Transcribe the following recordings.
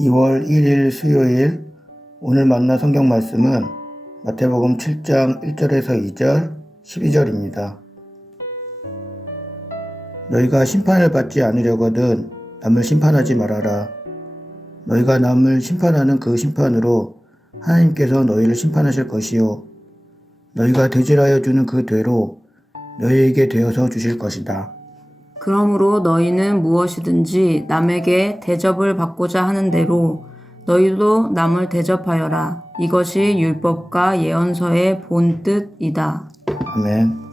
2월 1일 수요일 오늘 만난 성경 말씀은 마태복음 7장 1절에서 2절, 12절입니다. 너희가 심판을 받지 않으려거든 남을 심판하지 말아라. 너희가 남을 심판하는 그 심판으로 하나님께서 너희를 심판하실 것이요 너희가 대질하여 주는 그 되로 너희에게 되어서 주실 것이다. 그러므로 너희는 무엇이든지 남에게 대접을 받고자 하는 대로 너희도 남을 대접하여라. 이것이 율법과 예언서의 본뜻이다. 아멘.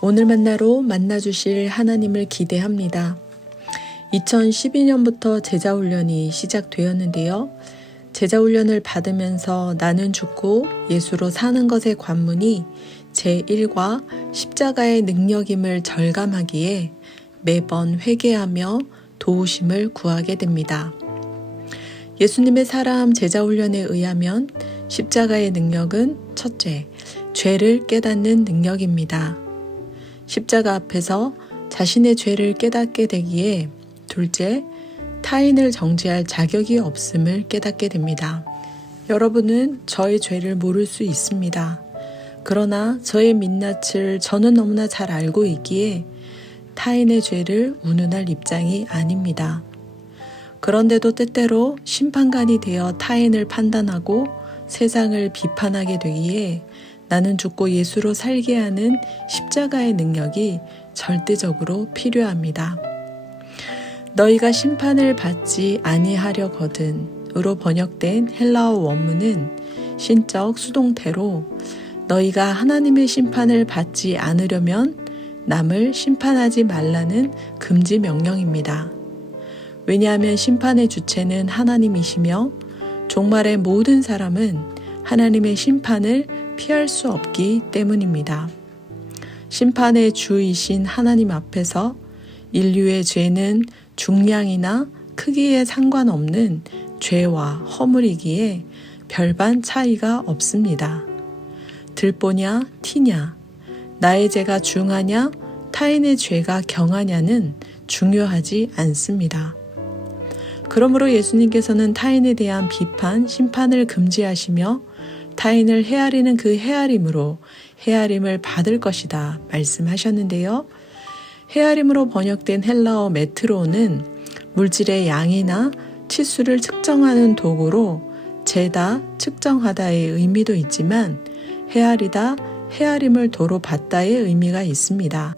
오늘 만나로 만나주실 하나님을 기대합니다. 2012년부터 제자훈련이 시작되었는데요. 제자훈련을 받으면서 나는 죽고 예수로 사는 것의 관문이 제1과 십자가의 능력임을 절감하기에 매번 회개하며 도우심을 구하게 됩니다. 예수님의 사람 제자훈련에 의하면 십자가의 능력은 첫째, 죄를 깨닫는 능력입니다. 십자가 앞에서 자신의 죄를 깨닫게 되기에 둘째, 타인을 정죄할 자격이 없음을 깨닫게 됩니다. 여러분은 저의 죄를 모를 수 있습니다. 그러나 저의 민낯을 저는 너무나 잘 알고 있기에 타인의 죄를 운운할 입장이 아닙니다. 그런데도 때때로 심판관이 되어 타인을 판단하고 세상을 비판하게 되기에 나는 죽고 예수로 살게 하는 십자가의 능력이 절대적으로 필요합니다. 너희가 심판을 받지 아니하려거든으로 번역된 헬라어 원문은 신적 수동태로 너희가 하나님의 심판을 받지 않으려면 남을 심판하지 말라는 금지 명령입니다. 왜냐하면 심판의 주체는 하나님이시며 종말의 모든 사람은 하나님의 심판을 피할 수 없기 때문입니다. 심판의 주이신 하나님 앞에서 인류의 죄는 중량이나 크기에 상관없는 죄와 허물이기에 별반 차이가 없습니다. 들보냐 티냐, 나의 죄가 중하냐 타인의 죄가 경하냐는 중요하지 않습니다. 그러므로 예수님께서는 타인에 대한 비판, 심판을 금지하시며 타인을 헤아리는 그 헤아림으로 헤아림을 받을 것이다 말씀하셨는데요. 헤아림으로 번역된 헬라어 메트로는 물질의 양이나 치수를 측정하는 도구로 재다, 측정하다의 의미도 있지만 헤아리다, 헤아림을 도로 받다의 의미가 있습니다.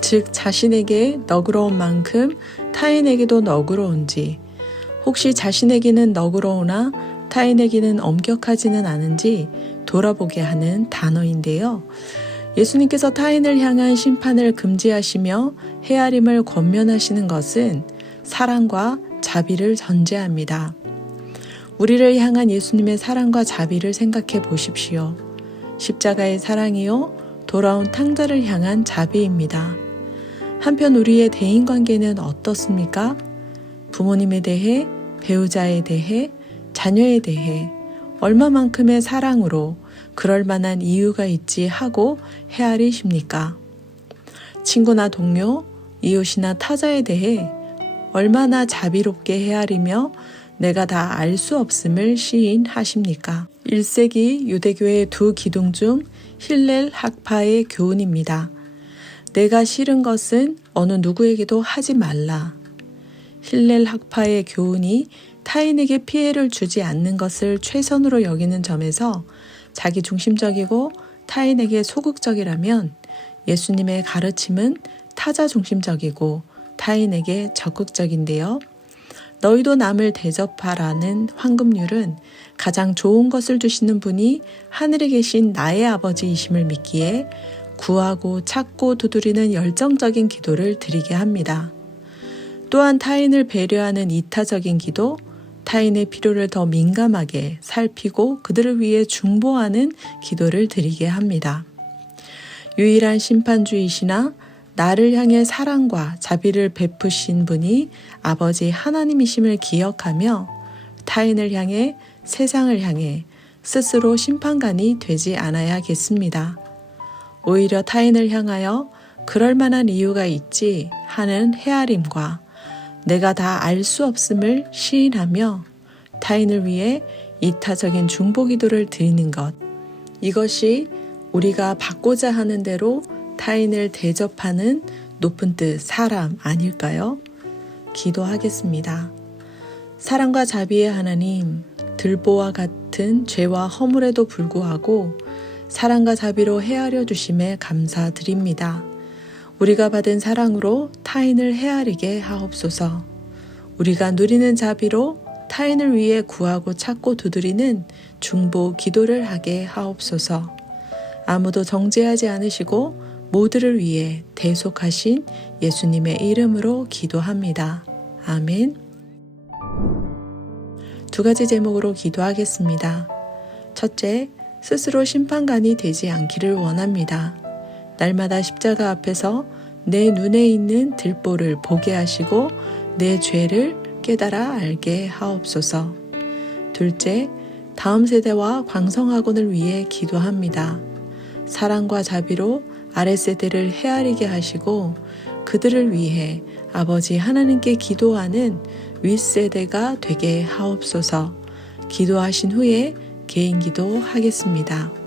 즉 자신에게 너그러운 만큼 타인에게도 너그러운지, 혹시 자신에게는 너그러우나 타인에게는 엄격하지는 않은지 돌아보게 하는 단어인데요. 예수님께서 타인을 향한 심판을 금지하시며 헤아림을 권면하시는 것은 사랑과 자비를 전제합니다. 우리를 향한 예수님의 사랑과 자비를 생각해 보십시오. 십자가의 사랑이요 돌아온 탕자를 향한 자비입니다. 한편 우리의 대인관계는 어떻습니까? 부모님에 대해, 배우자에 대해, 자녀에 대해 얼마만큼의 사랑으로 그럴 만한 이유가 있지 하고 헤아리십니까? 친구나 동료, 이웃이나 타자에 대해 얼마나 자비롭게 헤아리며 내가 다 알 수 없음을 시인하십니까? 1세기 유대교의 두 기둥 중 힐렐 학파의 교훈입니다. 내가 싫은 것은 어느 누구에게도 하지 말라. 힐렐 학파의 교훈이 타인에게 피해를 주지 않는 것을 최선으로 여기는 점에서 자기 중심적이고 타인에게 소극적이라면 예수님의 가르침은 타자 중심적이고 타인에게 적극적인데요. 너희도 남을 대접하라는 황금률은 가장 좋은 것을 주시는 분이 하늘에 계신 나의 아버지이심을 믿기에 구하고 찾고 두드리는 열정적인 기도를 드리게 합니다. 또한 타인을 배려하는 이타적인 기도, 타인의 필요를 더 민감하게 살피고 그들을 위해 중보하는 기도를 드리게 합니다. 유일한 심판주이시나 나를 향해 사랑과 자비를 베푸신 분이 아버지 하나님이심을 기억하며 타인을 향해 세상을 향해 스스로 심판관이 되지 않아야겠습니다. 오히려 타인을 향하여 그럴 만한 이유가 있지 하는 헤아림과 내가 다 알 수 없음을 시인하며 타인을 위해 이타적인 중보 기도를 드리는 것. 이것이 우리가 받고자 하는 대로 타인을 대접하는 높은 뜻 사람 아닐까요? 기도하겠습니다. 사랑과 자비의 하나님, 들보와 같은 죄와 허물에도 불구하고 사랑과 자비로 헤아려 주심에 감사드립니다. 우리가 받은 사랑으로 타인을 헤아리게 하옵소서. 우리가 누리는 자비로 타인을 위해 구하고 찾고 두드리는 중보 기도를 하게 하옵소서. 아무도 정죄하지 않으시고 모두를 위해 대속하신 예수님의 이름으로 기도합니다. 아멘. 두 가지 제목으로 기도하겠습니다. 첫째, 스스로 심판관이 되지 않기를 원합니다. 날마다 십자가 앞에서 내 눈에 있는 들보를 보게 하시고 내 죄를 깨달아 알게 하옵소서. 둘째, 다음 세대와 광성학원을 위해 기도합니다. 사랑과 자비로 아랫세대를 헤아리게 하시고 그들을 위해 아버지 하나님께 기도하는 윗세대가 되게 하옵소서. 기도하신 후에 개인 기도 하겠습니다.